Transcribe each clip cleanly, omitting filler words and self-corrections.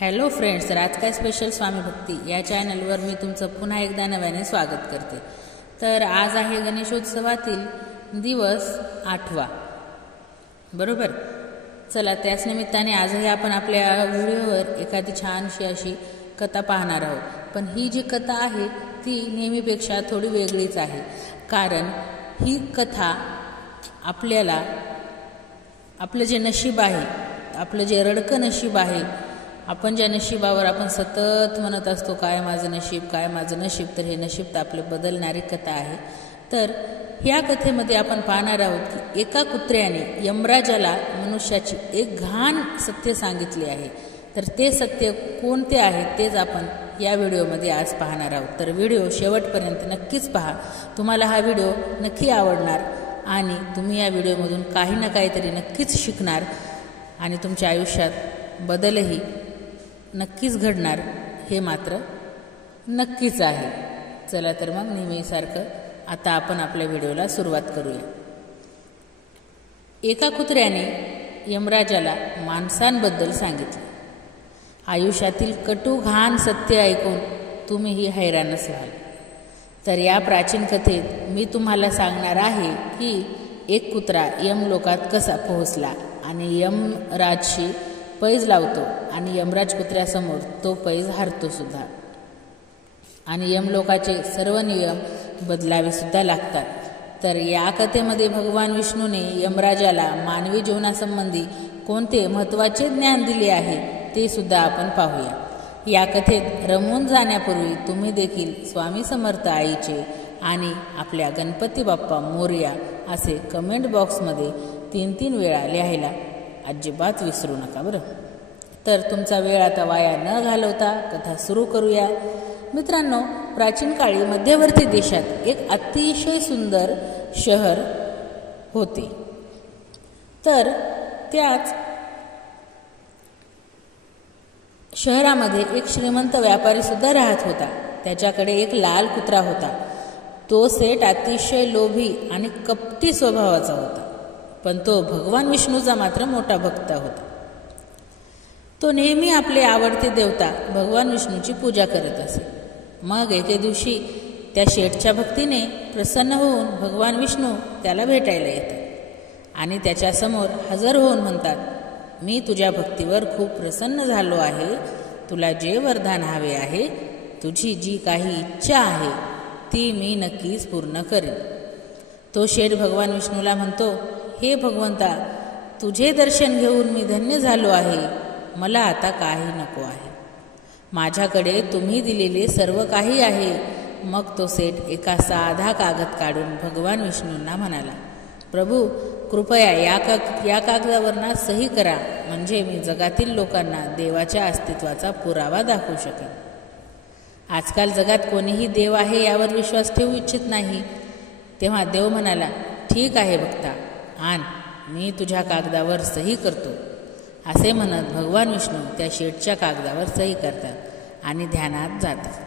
Hello friends, आज काय special स्वामी भक्ती या चॅनलवर मी तुमचं पुन्हा एकदा नव्याने स्वागत करते. तर आज आहे गणेशोत्सवातील दिवस 8वा, बरोबर. चला, त्याच निमित्ताने आजही आपण आपल्या व्हिडिओवर एखादी छानशी अशी कथा पाहणार आहोत. पण ही जी कथा आहे ती नेहमीपेक्षा थोडी वेगळीच आहे, कारण ही कथा आपल्याला आपलं जे नशीब आहे, आपलं जे रडकं नशीब आहे, आपण ज्या नशिबावर आपण सतत म्हणत असतो काय माझं नशीब, काय माझं नशीब, तर हे नशीब तर आपले बदलणारी कथा आहे. तर ह्या कथेमध्ये आपण पाहणार आहोत की एका कुत्र्याने यमराजाला मनुष्याची एक घाण सत्य सांगितले आहे. तर ते सत्य कोणते आहे तेच आपण या व्हिडिओमध्ये आज पाहणार आहोत. तर व्हिडिओ शेवटपर्यंत नक्कीच पहा. तुम्हाला हा व्हिडिओ नक्की आवडणार आणि तुम्ही या व्हिडिओमधून काही ना काहीतरी नक्कीच शिकणार आणि तुमच्या आयुष्यात बदलही नक्कीच घडणार, हे मात्र नक्कीच आहे. चला तर मग नेहमीसारखं आता आपण आपल्या व्हिडिओला सुरुवात करूया. एका कुत्र्याने यमराजाला माणसांबद्दल सांगितले. आयुष्यातील कटू घाण सत्य ऐकून तुम्हीही हैराणच व्हाल. तर या प्राचीन कथेत मी तुम्हाला सांगणार आहे की एक कुत्रा यमलोकात कसा पोहोचला आणि यमराजशी पैज लावतो आणि यमराज कुत्र्यासमोर तो पैज हारतो सुद्धा, आणि यमलोकाचे सर्व नियम बदलावे सुद्धा लागतात. तर या कथेमध्ये भगवान विष्णूने यमराजाला मानवी जीवनासंबंधी कोणते महत्त्वाचे ज्ञान दिले आहे ते सुद्धा आपण पाहूया. या कथेत रमून जाण्यापूर्वी तुम्ही देखील स्वामी समर्थ आईचे आणि आपल्या गणपती बाप्पा मोरया असे कमेंट बॉक्समध्ये 3 वेळा लिहायला अजिबात विसरू नका, बरं. तर तुमचा वेळ आता वाया न घालवता कथा सुरू करूया. मित्रांनो, प्राचीन काळी मध्यवर्ती देशात एक अतिशय सुंदर शहर होते. तर त्याच शहरामध्ये एक श्रीमंत व्यापारी सुद्धा राहत होता. त्याच्याकडे एक लाल कुत्रा होता. तो सेठ अतिशय लोभी आणि कपटी स्वभावाचा होता, पण तो भगवान विष्णूचा मात्र मोठा भक्त होता. तो नेहमी आपले आवडते देवता भगवान विष्णूची पूजा करत असे. मग एके दिवशी त्या शेठच्या भक्तीने प्रसन्न होऊन भगवान विष्णू त्याला भेटायला येतात आणि त्याच्यासमोर हजर होऊन म्हणतात, मी तुझ्या भक्तीवर खूप प्रसन्न झालो आहे. तुला जे वरदान हवे आहे, तुझी जी काही इच्छा आहे ती मी नक्कीच पूर्ण करेन. तो शेठ भगवान विष्णूला म्हणतो, हे भगवंता, तुझे दर्शन घेऊन मी धन्य झालो आहे. मला आता काही नको आहे. माझ्याकडे तुम्ही दिलेले सर्व काही आहे. मग तो सेठ एका साधा कागद काढून भगवान विष्णूंना म्हणाला, प्रभू, कृपया या कागदावर ना सही करा, म्हणजे मी जगातील लोकांना देवाच्या अस्तित्वाचा पुरावा दाखवू शकेन. आजकाल जगात कोणीही देव आहे यावर विश्वास ठेवू इच्छित नाही. तेव्हा देव म्हणाला, ठीक आहे भक्ता, आण, मी तुझ्या कागदावर सही करतो. असे म्हणत भगवान विष्णू त्या शेठच्या कागदावर सही करतात आणि ध्यानात जातात.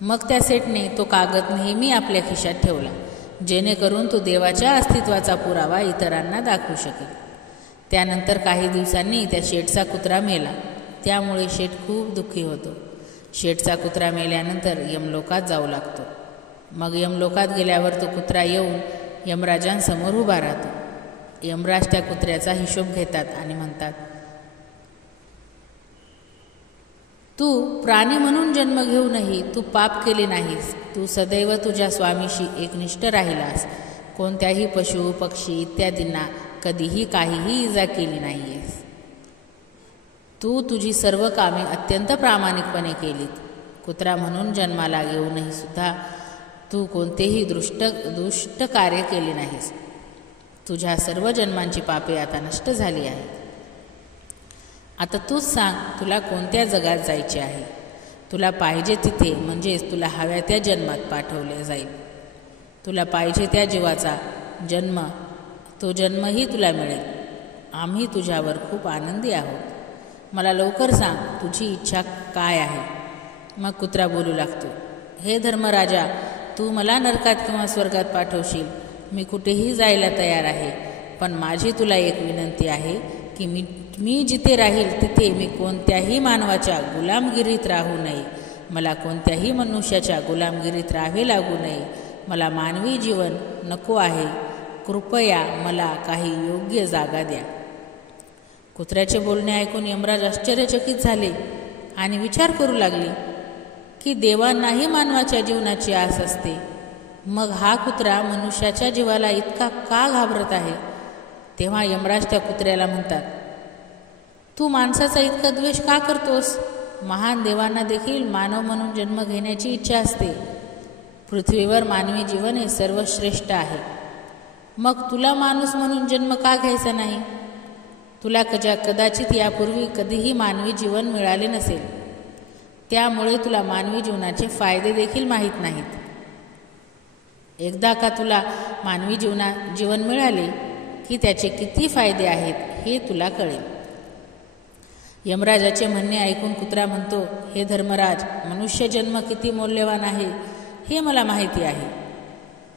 मग त्या सेठने तो कागद नेहमी आपल्या खिशात ठेवला, जेणेकरून तो देवाच्या अस्तित्वाचा पुरावा इतरांना दाखवू शकेल. त्यानंतर काही दिवसांनी त्या शेठचा कुत्रा मेला. त्यामुळे शेठ खूप दुःखी होतो. शेठचा कुत्रा मेल्यानंतर यमलोकात जाऊ लागतो. मग यमलोकात गेल्यावर तो कुत्रा येऊन यमराजांसमोर उभा राहतो. यमराज त्या कुत्र्याचा हिशोब घेतात आणि म्हणतात, तू प्राणी म्हणून जन्म घेऊनही तू पाप केले नाहीस. तू सदैव तुझ्या स्वामीशी एकनिष्ठ राहिलास. कोणत्याही पशु पक्षी इत्यादींना कधीही काहीही इजा केली नाहीयेस. तू तुझी सर्व कामे अत्यंत प्रामाणिकपणे केलीत. कुत्रा म्हणून जन्माला येऊनही सुद्धा तू कोणतेही दुष्ट कार्य केले नाहीस. तुझ्या सर्व जन्मांची पापे आता नष्ट झाली आहेत. आता तूच सांग, तुला कोणत्या जगात जायचे आहे. तुला पाहिजे तिथे, म्हणजेच तुला हव्या त्या जन्मात पाठवले जाईल. तुला पाहिजे त्या जीवाचा जन्म, तो जन्मही तुला मिळेल. आम्ही तुझ्यावर खूप आनंदी आहोत. मला लवकर सांग, तुझी इच्छा काय आहे. मग कुत्रा बोलू लागतो, हे धर्मराजा, तू मला नरकात किंवा स्वर्गात पाठवशील, मी कुठेही जायला तयार आहे. पण माझी तुला एक विनंती आहे की मी मी जिथे राहील तिथे मी कोणत्याही मानवाच्या गुलामगिरीत राहू नये. मला कोणत्याही मनुष्याच्या गुलामगिरीत राहावे लागू नये. मला मानवी जीवन नको आहे. कृपया मला काही योग्य जागा द्या. कुत्र्याचे बोलणे ऐकून यमराज आश्चर्यचकित झाले आणि विचार करू लागले की देवांनाही मानवाच्या जीवनाची आस असते. मग हा कुत्रा मनुष्याच्या जीवाला इतका का घाबरत आहे? तेव्हा यमराज त्या कुत्र्याला म्हणतात, तू माणसाचा इतका द्वेष का करतोस? महान देवांना देखील मानव म्हणून जन्म घेण्याची इच्छा असते. पृथ्वीवर मानवी जीवन हे सर्वश्रेष्ठ आहे. मग तुला माणूस म्हणून जन्म का घ्यायचा नाही? तुला कदाचित यापूर्वी कधीही मानवी जीवन मिळाले नसेल. त्यामुळे तुला मानवी जीवनाचे फायदे देखील माहीत नाहीत. एकदा का तुला मानवी जीवन मिळाले की त्याचे किती फायदे आहेत हे तुला कळेल. यमराजाचे म्हणणे ऐकून कुत्रा म्हणतो, हे धर्मराज, मनुष्य जन्म किती मौल्यवान आहे हे मला माहिती आहे.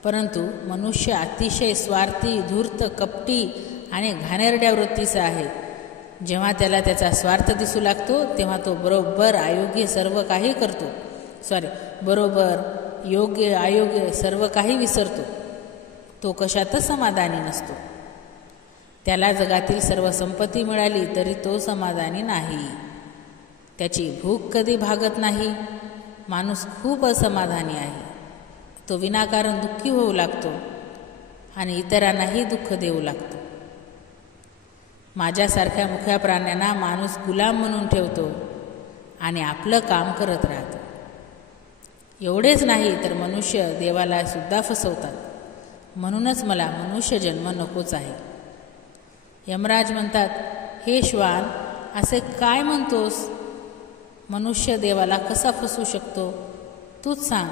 परंतु मनुष्य अतिशय स्वार्थी, धूर्त, कपटी आणि घाणेरड्या वृत्तीचा आहे. जेव्हा त्याला त्याचा स्वार्थ दिसू लागतो तेव्हा तो योग्य अयोग्य सर्व काही विसरतो. तो कशातच समाधानी नसतो. त्याला जगातील सर्व संपत्ती मिळाली तरी तो समाधानी नाही. त्याची भूक कधी भागत नाही. माणूस खूप असमाधानी आहे. तो विनाकारण दुःखी होऊ लागतो आणि इतरांनाही दुःख देऊ लागतो. माझ्यासारख्या मुख्या प्राण्यांना माणूस गुलाम म्हणून ठेवतो आणि आपलं काम करत राहतो. एवढेच नाही तर मनुष्य देवाला सुद्धा फसवतात. म्हणूनच मला मनुष्य जन्म नकोच आहे. यमराज म्हणतात, हे श्वान, असे काय म्हणतोस? मनुष्य देवाला कसा फसवू शकतो? तूच सांग,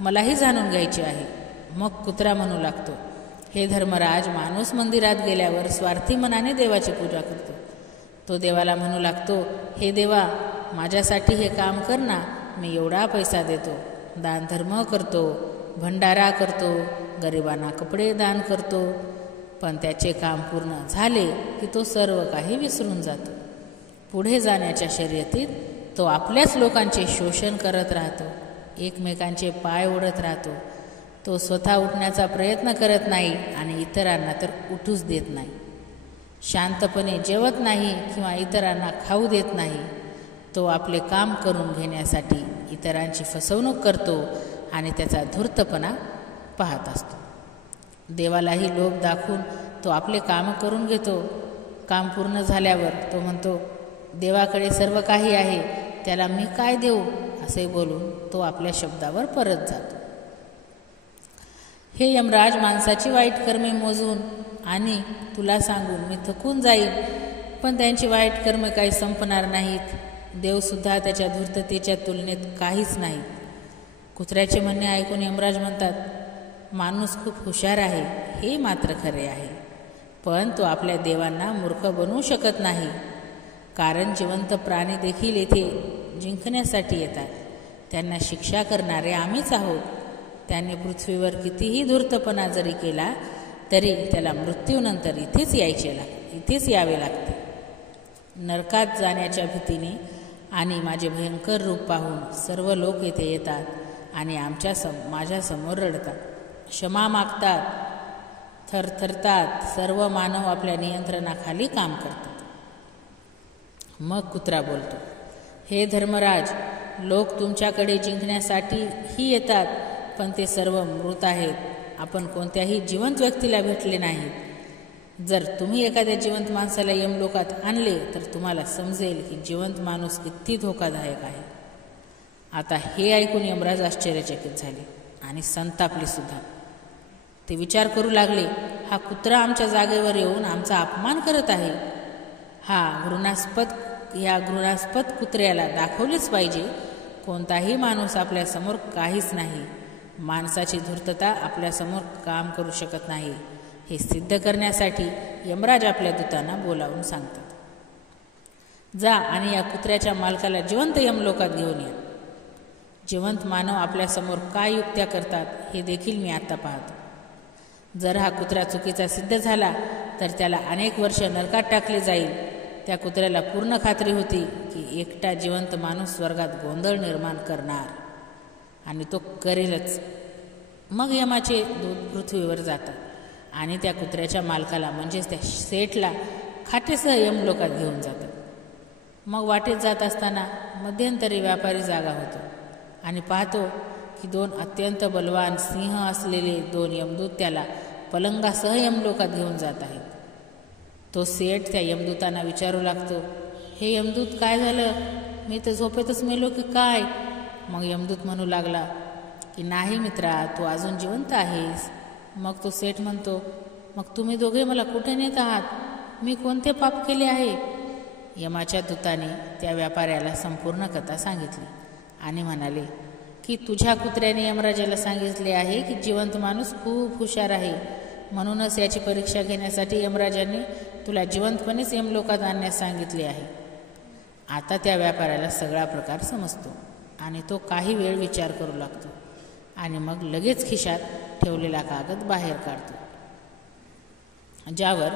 मलाही जाणून घ्यायचे आहे. मग कुत्रा म्हणू लागतो, हे धर्मराज, माणूस मंदिरात गेल्यावर स्वार्थी मनाने देवाची पूजा करतो. तो देवाला म्हणू लागतो, हे देवा, माझ्यासाठी हे काम कर ना. मी एवढा पैसा देतो, दानधर्म करतो, भंडारा करतो, गरिबांना कपडे दान करतो. पण त्याचे काम पूर्ण झाले की तो सर्व काही विसरून जातो. पुढे जाण्याच्या शर्यतीत तो आपल्याच लोकांचे शोषण करत राहतो. एकमेकांचे पाय ओढत राहतो. तो स्वतः उठण्याचा प्रयत्न करत नाही आणि इतरांना तर उठूच देत नाही. शांतपणे जेवत नाही किंवा इतरांना खाऊ देत नाही. तो आपले काम करून घेण्यासाठी इतरांची फसवणूक करतो आणि त्याचा धूर्तपणा पाहत असतो. देवालाही लोभ दाखवून तो आपले काम करून घेतो. काम पूर्ण झाल्यावर तो म्हणतो, देवाकडे सर्व काही आहे, त्याला मी काय देऊ? असे बोलून तो आपल्या शब्दावर परत जातो. हे यमराज, माणसाची वाईट कर्मे मोजून आणि तुला सांगून मी थकून जाईल, पण त्यांची वाईट कर्मे काही संपणार नाहीत. देवसुद्धा त्याच्या धूर्ततेच्या तुलनेत काहीच नाही. कुत्र्याचे म्हणणे ऐकून यमराज म्हणतात, माणूस खूप हुशार आहे हे मात्र खरे आहे, पण तो आपल्या देवांना मूर्ख बनवू शकत नाही. कारण जिवंत प्राणी देखील येथे जिंकण्यासाठी येतात. त्यांना शिक्षा करणारे आम्हीच आहोत. त्याने पृथ्वीवर कितीही धूर्तपणा जरी केला तरी त्याला मृत्यूनंतर इथेच यावे लागते. नरकात जाण्याच्या भीतीने आणि माझे भयंकर रूप पाहून सर्व लोक येथे येतात आणि माझ्यासमोर रडतात, क्षमा मागतात, थरथरतात. सर्व मानव आपल्या नियंत्रणाखाली काम करतात. मग कुत्रा बोलतो, हे धर्मराज, लोक तुमच्याकडे जिंकण्यासाठीही येतात, पण ते सर्व मृत आहेत. आपण कोणत्याही जिवंत व्यक्तीला भेटले नाहीत. जर तुम्ही एखाद्या जिवंत माणसाला यमलोकात आणले तर तुम्हाला समजेल की जिवंत माणूस किती धोकादायक आहे. आता हे ऐकून यमराज आश्चर्यचकित झाले आणि संतापले सुद्धा. ते विचार करू लागले, हा कुत्रा आमच्या जागेवर येऊन आमचा अपमान करत आहे. या घृणास्पद कुत्र्याला दाखवलेच पाहिजे, कोणताही माणूस आपल्यासमोर काहीच नाही. माणसाची धूर्तता आपल्यासमोर काम करू शकत नाही. हे सिद्ध करण्यासाठी यमराज आपल्या दूतांना बोलावून सांगतात, जा आणि या कुत्र्याच्या मालकाला जिवंत यमलोकात घेऊन या. जिवंत मानव आपल्यासमोर काय युक्त्या करतात हे देखील मी आता पाहतो. जर हा कुत्रा चुकीचा सिद्ध झाला तर त्याला अनेक वर्ष नरकात टाकले जाईल. त्या कुत्र्याला पूर्ण खात्री होती की एकटा जिवंत माणूस स्वर्गात गोंधळ निर्माण करणार आणि तो करेलच. मग यमाचे दूत पृथ्वीवर जातात आणि त्या कुत्र्याच्या मालकाला म्हणजेच त्या सेठला खाटेसह यमलोकात घेऊन जातात. मग वाटेत जात असताना मध्यंतरी व्यापारी जागा होतो आणि पाहतो की 2 अत्यंत बलवान सिंह असलेले 2 यमदूत त्याला पलंगासह यमलोकात घेऊन जात आहेत. तो सेठ त्या यमदूतांना विचारू लागतो, हे यमदूत काय झालं? मी तर झोपेतच मेलो की काय? मग यमदूत म्हणू लागला की नाही मित्रा, तू अजून जिवंत आहेस. मग तो सेठ म्हणतो, मग तुम्ही दोघे मला कुठे नेत आहात? मी कोणते पाप केले आहे? यमाच्या दूताने त्या व्यापाऱ्याला संपूर्ण कथा सांगितली आणि म्हणाले की तुझ्या कुत्र्याने यमराजाला सांगितले आहे की जिवंत माणूस खूप हुशार आहे, म्हणूनच याची परीक्षा घेण्यासाठी यमराजाने तुला जिवंतपणेच यमलोकात आणण्यास सांगितले आहे. आता त्या व्यापाऱ्याला सगळा प्रकार समजतो आणि तो काही वेळ विचार करू लागतो आणि मग लगेच खिशात ठेवलेला कागद बाहेर काढतो, ज्यावर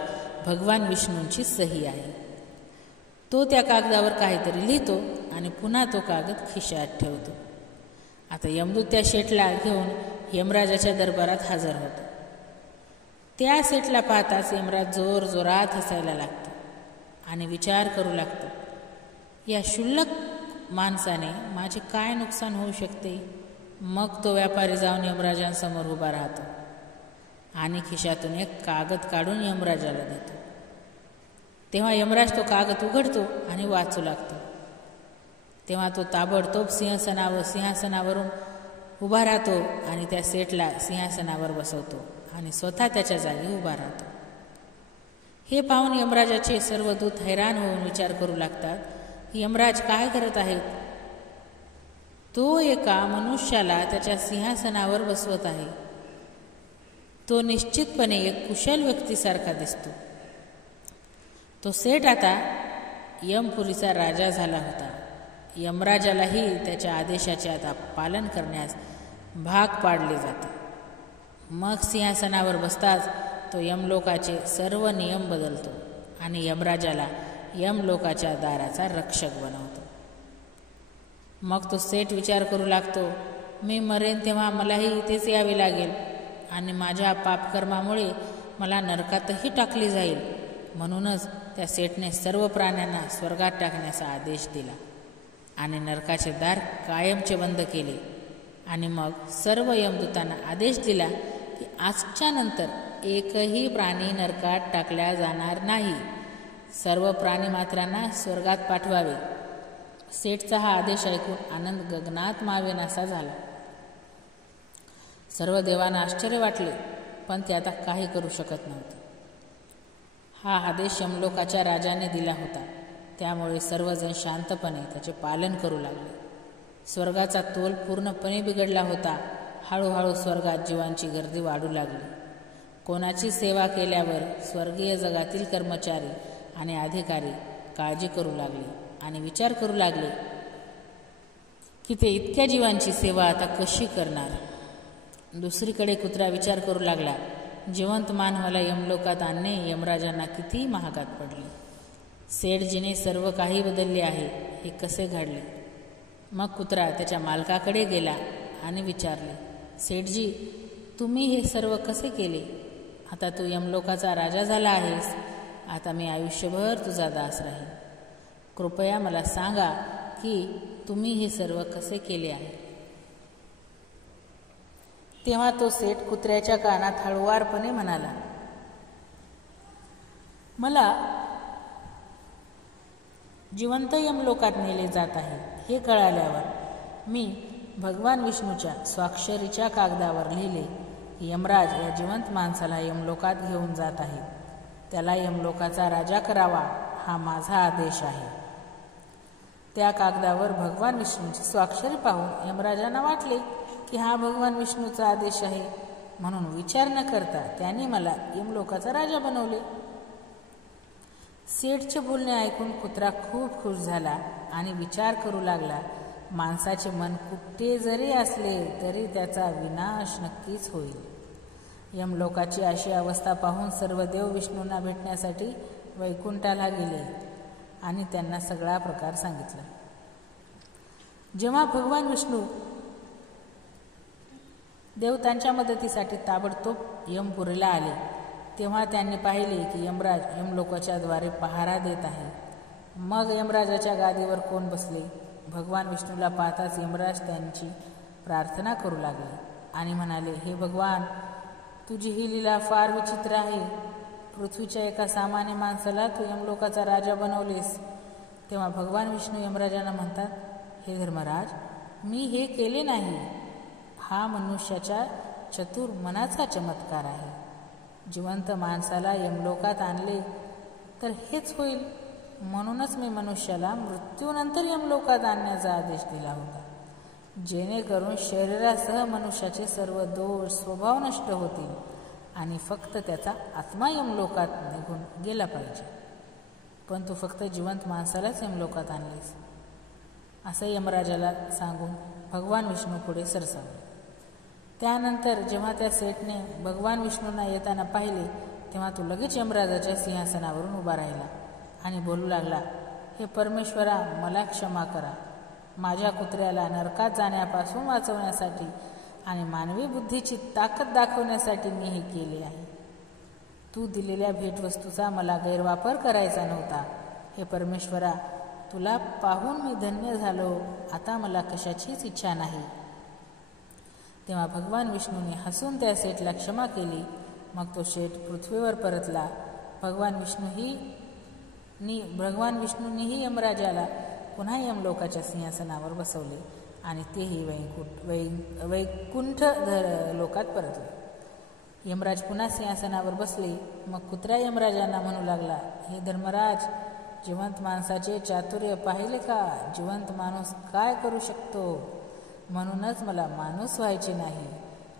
भगवान विष्णूंची सही आहे. तो त्या कागदावर काहीतरी लिहितो आणि पुन्हा तो कागद खिशात ठेवतो. आता यमदूत त्या शेठला घेऊन यमराजाच्या दरबारात हजर होतो. त्या सेठला पाहताच यमराज जोर जोरात हसायला लागतो आणि विचार करू लागतो, या क्षुल्लक माणसाने माझे काय नुकसान होऊ शकते. मग तो व्यापारी जाऊन यमराजांसमोर उभा राहतो आणि खिशातून एक कागद काढून यमराजाला देतो. तेव्हा यमराज तो कागद उघडतो आणि वाचू लागतो. तेव्हा तो ताबडतोब सिंहासनावरून उभा राहतो आणि त्या सेठला सिंहासनावर बसवतो आणि स्वतः त्याच्या जागी उभा राहतो. हे पाहून यमराजाचे सर्व दूत हैराण होऊन विचार करू लागतात, यमराज काय करत आहेत? तो एका मनुष्याला त्याच्या सिंहासनावर बसवत आहे. तो निश्चितपणे एक कुशल व्यक्तीसारखा दिसतो. तो सेठ आता यमपुरीचा राजा झाला होता. यमराजालाही त्याच्या आदेशाचे आता पालन करण्यास भाग पाडले जाते. मग सिंहासनावर बसताच तो यमलोकाचे सर्व नियम बदलतो आणि यमराजाला यमलोकाच्या दाराचा रक्षक बनवतो. मग तो सेठ विचार करू लागतो, मी मरेन तेव्हा मलाही इथेच यावे लागेल आणि माझ्या पापकर्मामुळे मला नरकातही टाकली जाईल. म्हणूनच त्या सेठने सर्व प्राण्यांना स्वर्गात टाकण्याचा आदेश दिला आणि नरकाचे दार कायमचे बंद केले. आणि मग सर्व यमदूतांना आदेश दिला की आजच्या नंतर एकही प्राणी नरकात टाकला जाणार नाही. सर्व प्राणीमात्रांना स्वर्गात पाठवावे. सेठचा हा आदेश ऐकून आनंद गगनात मावेनासा झाला. सर्व देवांना आश्चर्य वाटले, पण ते आता काही करू शकत नव्हते. हा आदेश यमलोकाच्या राजाने दिला होता, त्यामुळे सर्वजण शांतपणे त्याचे पालन करू लागले. स्वर्गाचा तोल पूर्णपणे बिघडला होता. हळूहळू स्वर्गात जीवांची गर्दी वाढू लागली. कोणाची सेवा केल्यावर स्वर्गीय जगातील कर्मचारी आणि अधिकारी काळजी करू लागले आणि विचार करू लागले की ते इतक्या जीवांची सेवा आता कशी करणार. दुसरीकडे कुत्रा विचार करू लागला, जिवंत मानवाला यमलोकात आणणे यमराजांना किती महागात पडले. सेठजीने सर्व काही बदलले आहे, हे कसे घडले. मग कुत्रा त्याच्या मालकाकडे गेला आणि विचारले, सेठजी, तुम्ही हे सर्व कसे केले? आता तू यमलोकाचा राजा झाला आहेस. आता मी आयुष्यभर तुझा दास राहीन. कृपया मला सांगा की तुम्ही हे सर्व कसे केले आहे. तेव्हा तो सेठ कुत्र्याच्या कानात हळुवारपणे म्हणाला, मला जिवंत यमलोकात नेले जात आहे हे कळाल्यावर मी भगवान विष्णूच्या स्वाक्षरीच्या कागदावर लिहिले की यमराज या जिवंत माणसाला यमलोकात घेऊन जात आहेत. त्याला यमलोकाचा राजा करावा हा माझा आदेश आहे. त्या कागदावर भगवान विष्णूची स्वाक्षरी पाहून यमराजांना वाटले की हा भगवान विष्णूचा आदेश आहे, म्हणून विचार न करता त्यांनी मला यमलोकाचा राजा बनवले. सेठचे बोलणे ऐकून कुत्रा खूप खुश झाला आणि विचार करू लागला, माणसाचे मन कुठे जरी असले तरी त्याचा विनाश नक्कीच होईल. यमलोकाची अशी अवस्था पाहून सर्व देव विष्णूंना भेटण्यासाठी वैकुंठाला गेले आणि त्यांना सगळा प्रकार सांगितला. जेव्हा भगवान विष्णू देवतांच्या मदतीसाठी ताबडतोब यमपुरीला आले तेव्हा त्यांनी पाहिले की यमराज यमलोकाच्या द्वारे पहारा देत आहे. मग यमराजाच्या गादीवर कोण बसले? भगवान विष्णूला पाहताच यमराज त्यांची प्रार्थना करू लागले आणि म्हणाले, हे भगवान, तुझी ही लीला फार विचित्र आहे. पृथ्वीच्या एका सामान्य माणसाला तू यमलोकाचा राजा बनवलेस. तेव्हा भगवान विष्णू यमराजांना म्हणतात, हे धर्मराज, मी हे केले नाही. हा मनुष्याच्या चतुर मनाचा चमत्कार आहे. जिवंत माणसाला यमलोकात आणले तर हेच होईल. म्हणूनच मी मनुष्याला मृत्यूनंतर यमलोकात आणण्याचा आदेश दिला होता, जेणेकरून शरीरासह मनुष्याचे सर्व दोष स्वभाव नष्ट होतील आणि फक्त त्याचा आत्मा यमलोकात निघून गेला पाहिजे. पण तू फक्त जिवंत माणसालाच यमलोकात आणलीस, असं यमराजाला सांगून भगवान विष्णू पुढे सरसावले. त्यानंतर जेव्हा त्या सेठने भगवान विष्णूंना येताना पाहिले तेव्हा तो लगेच यमराजाच्या सिंहासनावरून उभा राहिला आणि बोलू लागला, हे परमेश्वरा, मला क्षमा करा. माझ्या कुत्र्याला नरकात जाण्यापासून वाचवण्यासाठी आणि मानवी बुद्धीची ताकद दाखवण्यासाठी मी हे केले आहे. तू दिलेल्या भेटवस्तूचा मला गैरवापर करायचा नव्हता. हे परमेश्वरा, तुला पाहून मी धन्य झालो. आता मला कशाचीच इच्छा नाही. तेव्हा भगवान विष्णूने हसून त्या सेठला क्षमा केली. मग तो शेठ पृथ्वीवर परतला. भगवान विष्णूंनीही यमराजाला पुन्हा यमलोकाच्या सिंहासनावर बसवले आणि तेही वैकुंठ लोकात परतले. यमराज पुन्हा सिंहासनावर बसले. मग कुत्रा यमराजांना म्हणू लागला, हे धर्मराज, जिवंत माणसाचे चातुर्य पाहिले का? जिवंत माणूस काय करू शकतो? म्हणूनच मला माणूस व्हायचे नाही.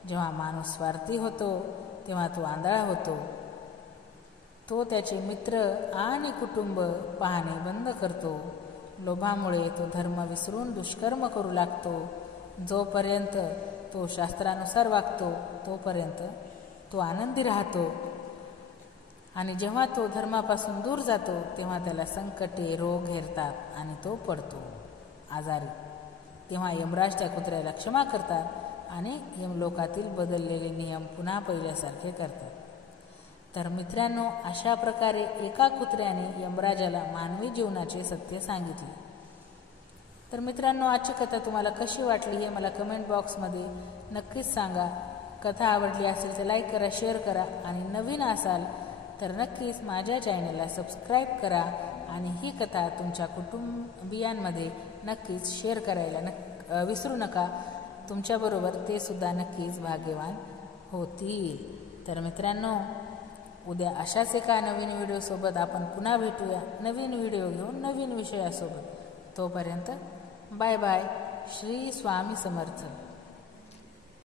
जेव्हा माणूस स्वार्थी होतो तेव्हा तो आंधळा होतो. तो त्याचे मित्र आणि कुटुंब पाहणे बंद करतो. लोभामुळे तो धर्म विसरून दुष्कर्म करू लागतो. जोपर्यंत तो शास्त्रानुसार वागतो तोपर्यंत तो आनंदी राहतो आणि जेव्हा तो धर्मापासून दूर जातो तेव्हा त्याला संकटे, रोग घेरतात आणि तो पडतो आजारी. तेव्हा यमराज त्या कुत्र्याला क्षमा करतात आणि यमलोकातील बदललेले नियम पुन्हा पहिल्यासारखे करतात. तर मित्रांनो, अशा प्रकारे एका कुत्र्याने यमराजाला मानवी जीवनाचे सत्य सांगितले. तर मित्रांनो, आजची कथा तुम्हाला कशी वाटली हे मला कमेंट बॉक्समध्ये नक्कीच सांगा. कथा आवडली असेल तर लाईक करा, शेअर करा आणि नवीन असाल तर नक्कीच माझ्या चॅनलला सबस्क्राईब करा आणि ही कथा तुमच्या कुटुंबियांमध्ये नक्कीच शेअर करायला विसरू नका. तुमच्याबरोबर ते सुद्धा नक्कीच भाग्यवान होतील. तर मित्रांनो, उद्या अशाच एका नवीन व्हिडिओसोबत आपण पुन्हा भेटूया, नवीन व्हिडिओ घेऊन नवीन विषयासोबत. तोपर्यंत बाय बाय. श्री स्वामी समर्थ.